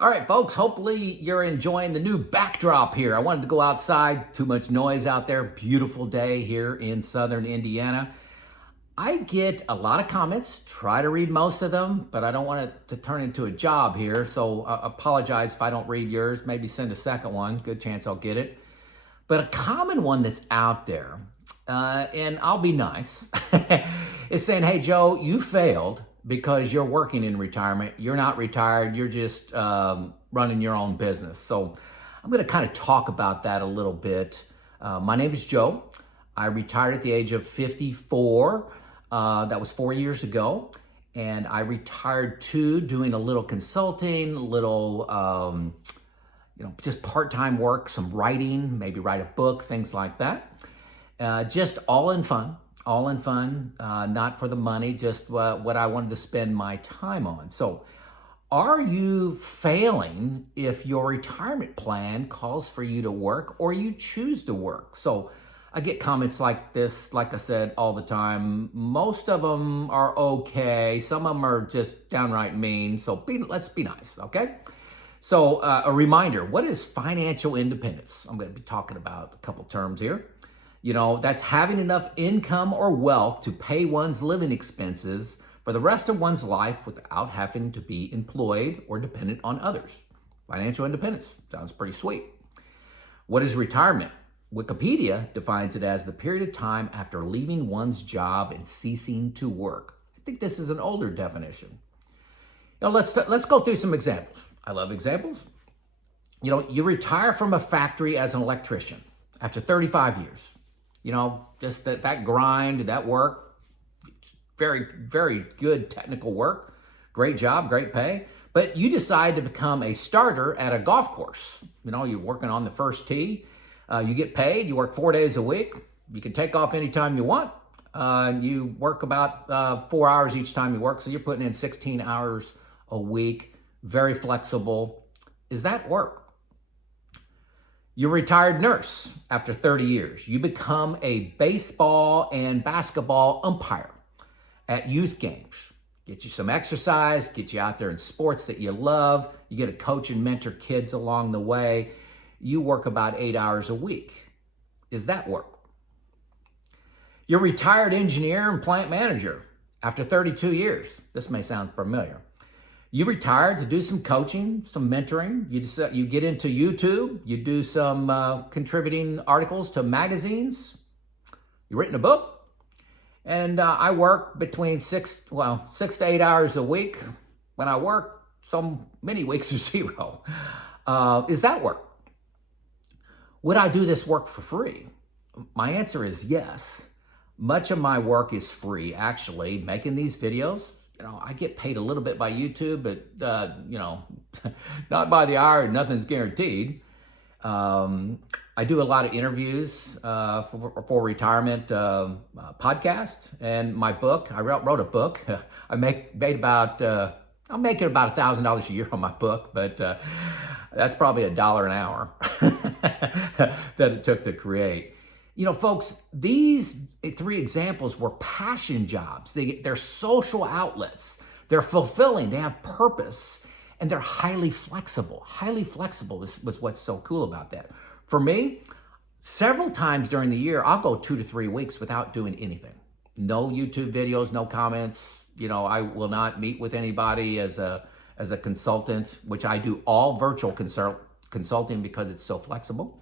All right, folks, hopefully you're enjoying the new backdrop here. I wanted to go outside, too much noise out there. Beautiful day here in southern Indiana. I get a lot of comments, try to read most of them, but I don't want it to turn into a job here. So I apologize if I don't read yours. Maybe send a second one. Good chance I'll get it. But a common one that's out there, and I'll be nice, is saying, hey, Joe, you failed because you're working in retirement. You're not retired. You're just running your own business. So I'm going to kind of talk about that a little bit. My name is Joe. I retired at the age of 54. That was 4 years ago. And I retired too, doing a little consulting, a little just part-time work, some writing, maybe write a book, things like that. Just all in fun, not for the money, just what I wanted to spend my time on. So are you failing if your retirement plan calls for you to work or you choose to work? So I get comments like this, like I said, all the time. Most of them are okay. Some of them are just downright mean. So let's be nice, okay? So a reminder, what is financial independence? I'm going to be talking about a couple terms here. That's having enough income or wealth to pay one's living expenses for the rest of one's life without having to be employed or dependent on others. Financial independence sounds pretty sweet. What is retirement? Wikipedia defines it as the period of time after leaving one's job and ceasing to work. I think this is an older definition. Let's go through some examples. I love examples. You retire from a factory as an electrician after 35 years. Just that grind, that work, very, very good technical work, great job, great pay. But you decide to become a starter at a golf course. You're working on the first tee. You get paid. You work 4 days a week. You can take off anytime you want. You work about 4 hours each time you work. So you're putting in 16 hours a week. Very flexible. Is that work? You're a retired nurse after 30 years. You become a baseball and basketball umpire at youth games. Get you some exercise, get you out there in sports that you love. You get to coach and mentor kids along the way. You work about 8 hours a week. Is that work? You're a retired engineer and plant manager after 32 years. This may sound familiar. You retired to do some coaching, some mentoring. You get into YouTube. You do some contributing articles to magazines. You've written a book. And I work between 6 to 8 hours a week. When I work, many weeks are zero. Is that work? Would I do this work for free? My answer is yes. Much of my work is free, actually, making these videos. I get paid a little bit by YouTube, but, not by the hour, nothing's guaranteed. I do a lot of interviews for retirement podcast and my book. I wrote a book. I'm making about $1,000 a year on my book, but that's probably $1 an hour that it took to create. Folks, these 3 examples were passion jobs. They're social outlets. They're fulfilling. They have purpose, and they're highly flexible. Highly flexible was what's so cool about that. For me, several times during the year, I'll go 2 to 3 weeks without doing anything. No YouTube videos, no comments. I will not meet with anybody as a consultant, which I do all virtual consulting because it's so flexible.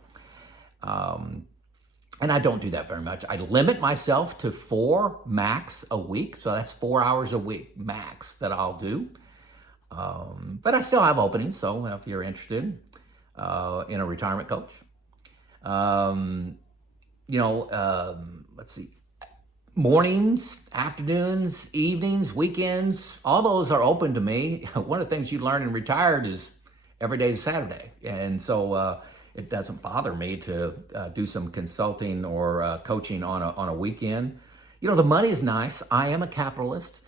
And I don't do that very much. I limit myself to 4 max a week. So that's 4 hours a week max that I'll do. But I still have openings. So if you're interested in a retirement coach, let's see, mornings, afternoons, evenings, weekends, all those are open to me. One of the things you learn in retired is every day is Saturday. And so, it doesn't bother me to do some consulting or coaching on a weekend. The money is nice. I am a capitalist.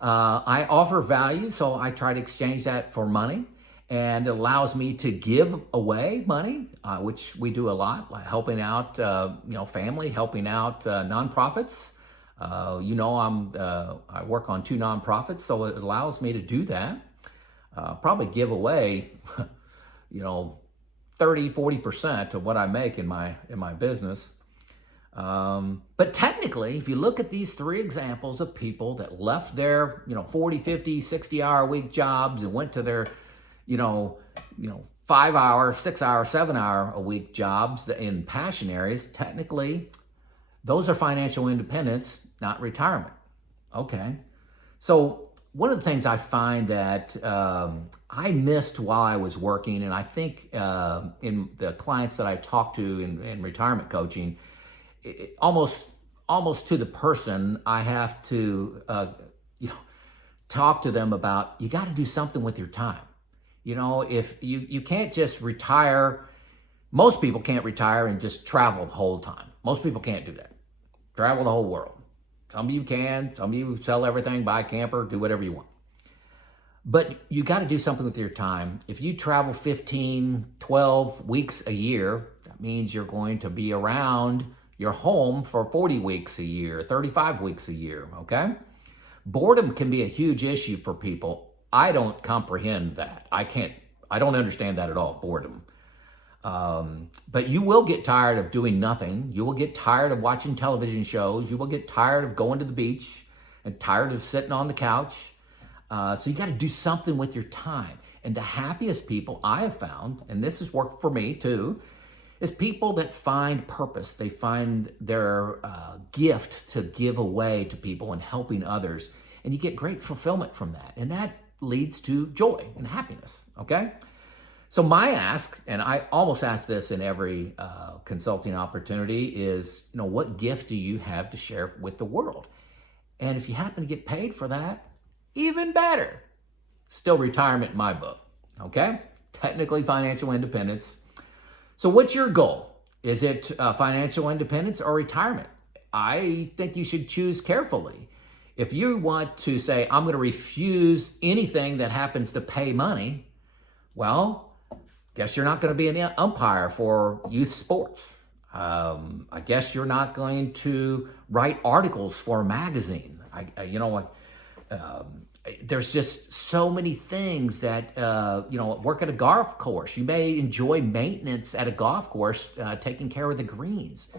I offer value, so I try to exchange that for money. And it allows me to give away money, which we do a lot, like helping out, family, helping out nonprofits. I work on 2 nonprofits, so it allows me to do that. probably give away, you know, 30, 40% of what I make in my business. But technically, if you look at these three examples of people that left their, 40, 50, 60 hour a week jobs and went to their, you know, 5 hour, 6 hour, 7 hour a week jobs in passion areas, technically, those are financial independence, not retirement. Okay. So one of the things I find that I missed while I was working, and I think in the clients that I talk to in retirement coaching, almost to the person, I have to you know talk to them about, you got to do something with your time. If you can't just retire. Most people can't retire and just travel the whole time. Most people can't do that. Travel the whole world. Some of you can. Some of you sell everything, buy a camper, do whatever you want. But you got to do something with your time. If you travel 15, 12 weeks a year, that means you're going to be around your home for 40 weeks a year, 35 weeks a year, okay? Boredom can be a huge issue for people. I don't comprehend that. I don't understand that at all, boredom. But you will get tired of doing nothing. You will get tired of watching television shows. You will get tired of going to the beach and tired of sitting on the couch. So you got to do something with your time. And the happiest people I have found, and this has worked for me too, is people that find purpose. They find their gift to give away to people and helping others. And you get great fulfillment from that. And that leads to joy and happiness, okay? So my ask, and I almost ask this in every consulting opportunity, is, what gift do you have to share with the world? And if you happen to get paid for that, even better. Still retirement in my book, okay? Technically financial independence. So what's your goal? Is it financial independence or retirement? I think you should choose carefully. If you want to say, I'm going to refuse anything that happens to pay money, well, guess you're not going to be an umpire for youth sports. I guess you're not going to write articles for a magazine. There's just so many things that, work at a golf course. You may enjoy maintenance at a golf course, taking care of the greens.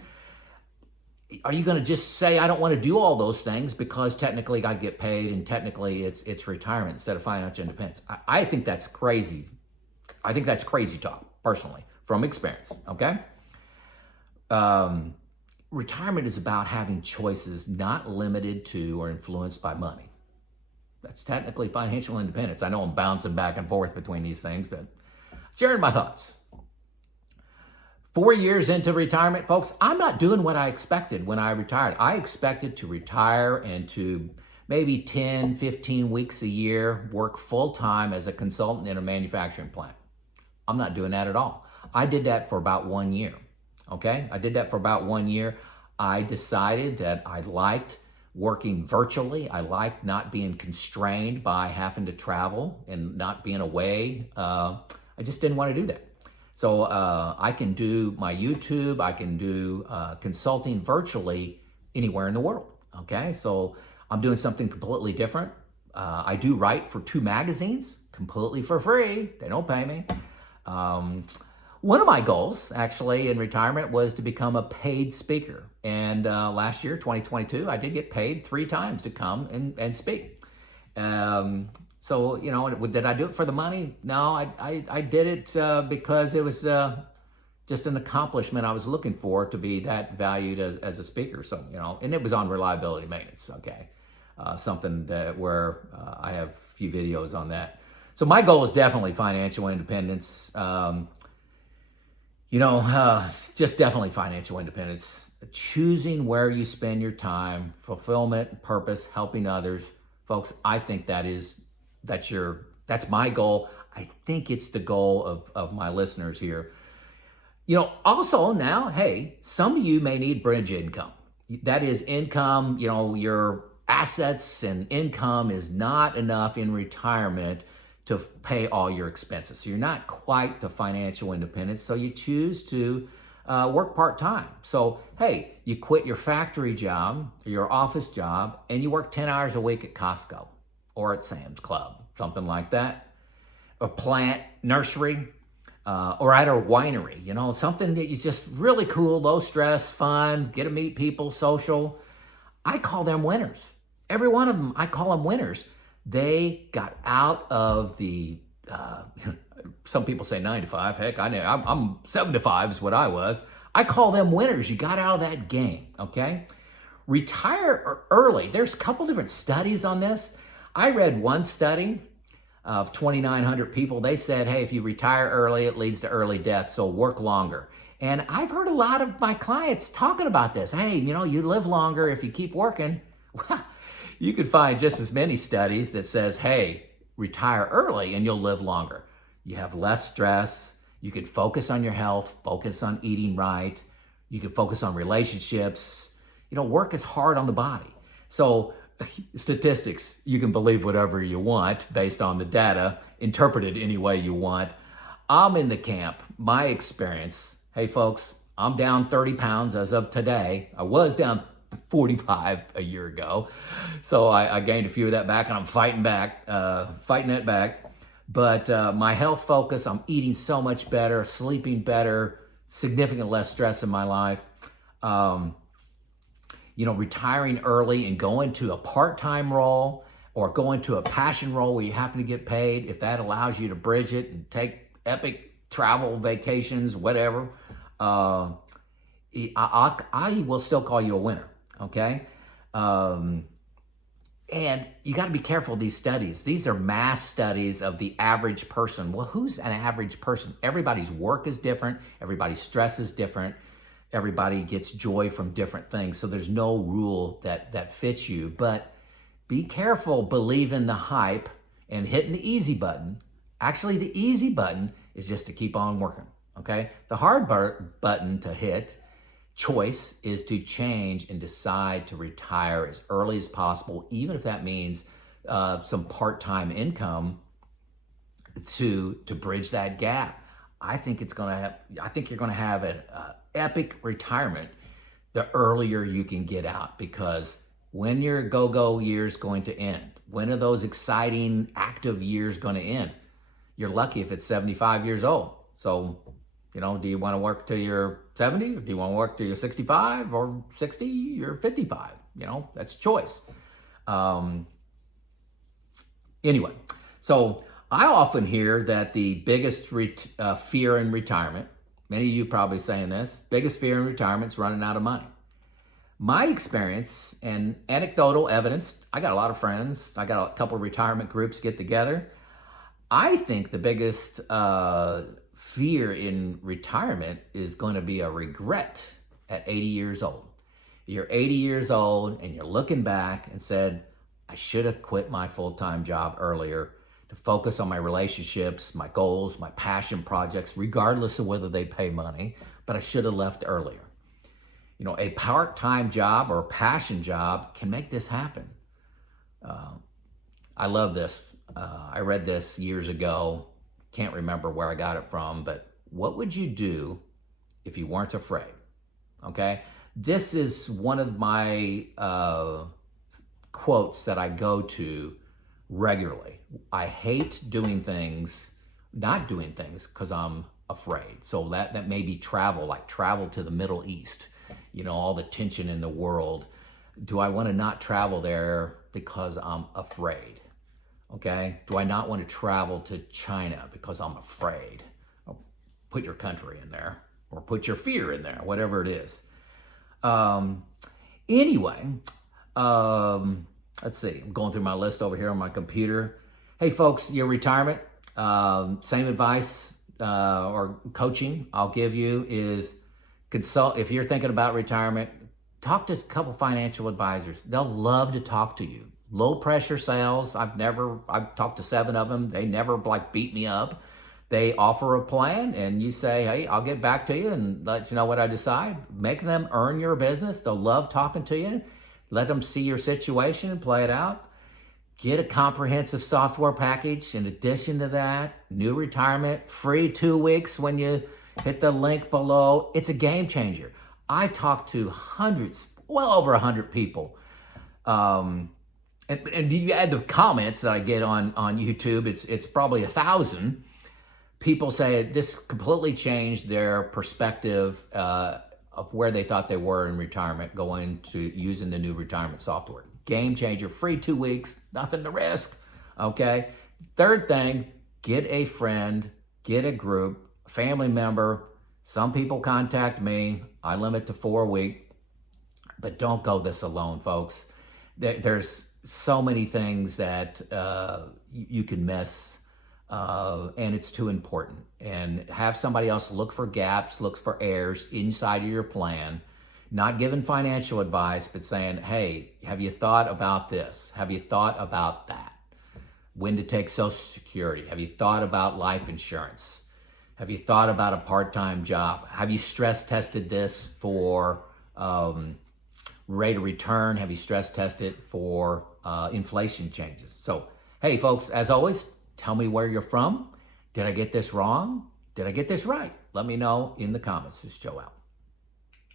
Are you going to just say, I don't want to do all those things because technically I get paid and technically it's retirement instead of financial independence? I think that's crazy. I think that's crazy talk, personally, from experience, okay? Retirement is about having choices not limited to or influenced by money. That's technically financial independence. I know I'm bouncing back and forth between these things, but sharing my thoughts. 4 years into retirement, folks, I'm not doing what I expected when I retired. I expected to retire and to maybe 10, 15 weeks a year work full-time as a consultant in a manufacturing plant. I'm not doing that at all. I did that for about 1 year, okay? I did that for about 1 year. I decided that I liked working virtually. I liked not being constrained by having to travel and not being away. I just didn't want to do that. So I can do my YouTube, I can do consulting virtually anywhere in the world, okay? So I'm doing something completely different. I do write for 2 magazines, completely for free. They don't pay me. One of my goals, actually, in retirement was to become a paid speaker. And last year, 2022, I did get paid 3 times to come and speak. So, did I do it for the money? No, I did it because it was just an accomplishment I was looking for, to be that valued as a speaker. So, and it was on reliability maintenance, okay? Something where I have a few videos on that. So my goal is definitely financial independence. Just definitely financial independence. Choosing where you spend your time, fulfillment, purpose, helping others. Folks, I think that's my goal. I think it's the goal of my listeners here. Also now, hey, some of you may need bridge income. That is income, your assets and income is not enough in retirement to pay all your expenses. So you're not quite to financial independence, so you choose to work part-time. So, hey, you quit your factory job, your office job, and you work 10 hours a week at Costco or at Sam's Club, something like that. a plant nursery, or at a winery, something that is just really cool, low stress, fun, get to meet people, social. I call them winners. Every one of them, I call them winners. They got out of the, some people say 9 to 5. Heck, I'm 7 to 5 is what I was. I call them winners. You got out of that game, okay? Retire early. There's a couple different studies on this. I read one study of 2,900 people. They said, hey, if you retire early, it leads to early death, so work longer. And I've heard a lot of my clients talking about this. Hey, you live longer if you keep working. You could find just as many studies that says, hey, retire early and you'll live longer. You have less stress. You can focus on your health, focus on eating right. You can focus on relationships. Work is hard on the body. So statistics, you can believe whatever you want based on the data, interpret it any way you want. I'm in the camp, my experience. Hey folks, I'm down 30 pounds as of today. I was down 45 a year ago. So I gained a few of that back and I'm fighting it back. But my health focus, I'm eating so much better, sleeping better, significant less stress in my life. Retiring early and going to a part-time role or going to a passion role where you happen to get paid, if that allows you to bridge it and take epic travel, vacations, whatever, I will still call you a winner, okay? And you got to be careful of these studies. These are mass studies of the average person. Well, who's an average person? Everybody's work is different. Everybody's stress is different. Everybody gets joy from different things. So there's no rule that fits you. But be careful believing the hype and hitting the easy button. Actually, the easy button is just to keep on working, okay? The hard button to hit, choice, is to change and decide to retire as early as possible, even if that means some part-time income to bridge that gap. I think you're going to have an epic retirement the earlier you can get out, because when your go-go year's going to end, when are those exciting active years going to end? You're lucky if it's 75 years old. So, do you want to work till you're 70, or do you want to work till you're 65 or 60 or 55? That's choice. Anyway, so I often hear that the biggest fear in retirement, many of you probably saying this, biggest fear in retirement is running out of money. My experience and anecdotal evidence, I got a lot of friends, I got a couple of retirement groups get together. I think the biggest fear in retirement is going to be a regret at 80 years old. You're 80 years old and you're looking back and said, I should have quit my full-time job earlier to focus on my relationships, my goals, my passion projects, regardless of whether they pay money, but I should have left earlier. A part-time job or a passion job can make this happen. I love this. I read this years ago. Can't remember where I got it from, but what would you do if you weren't afraid? Okay? This is one of my quotes that I go to regularly. I hate not doing things because I'm afraid. So that may be travel, like travel to the Middle East, all the tension in the world. Do I want to not travel there because I'm afraid? Okay? Do I not want to travel to China because I'm afraid? Put your country in there, or put your fear in there, whatever it is. Anyway, let's see. I'm going through my list over here on my computer. Hey folks, your retirement, same advice or coaching I'll give you is consult. If you're thinking about retirement, talk to a couple financial advisors. They'll love to talk to you. Low pressure sales. I've talked to 7 of them. They never beat me up. They offer a plan and you say, hey, I'll get back to you and let you know what I decide. Make them earn your business. They'll love talking to you. Let them see your situation and play it out. Get a comprehensive software package. In addition to that, new retirement, free 2 weeks when you hit the link below. It's a game changer. I talked to hundreds, well over 100 people And you add the comments that I get on YouTube, it's probably 1,000 people say this completely changed their perspective of where they thought they were in retirement, going to using the new retirement software. Game changer, free 2 weeks, nothing to risk. Okay. Third thing, get a friend, get a group, family member. Some people contact me. I limit to 4 week, but don't go this alone, folks. There's so many things that you can miss, and it's too important. And have somebody else look for gaps, look for errors inside of your plan. Not giving financial advice, but saying, hey, have you thought about this? Have you thought about that? When to take Social Security? Have you thought about life insurance? Have you thought about a part-time job? Have you stress tested this for rate of return? Have you stress tested for inflation changes? So, hey, folks, as always, tell me where you're from. Did I get this wrong? Did I get this right? Let me know in the comments. This is Joe out.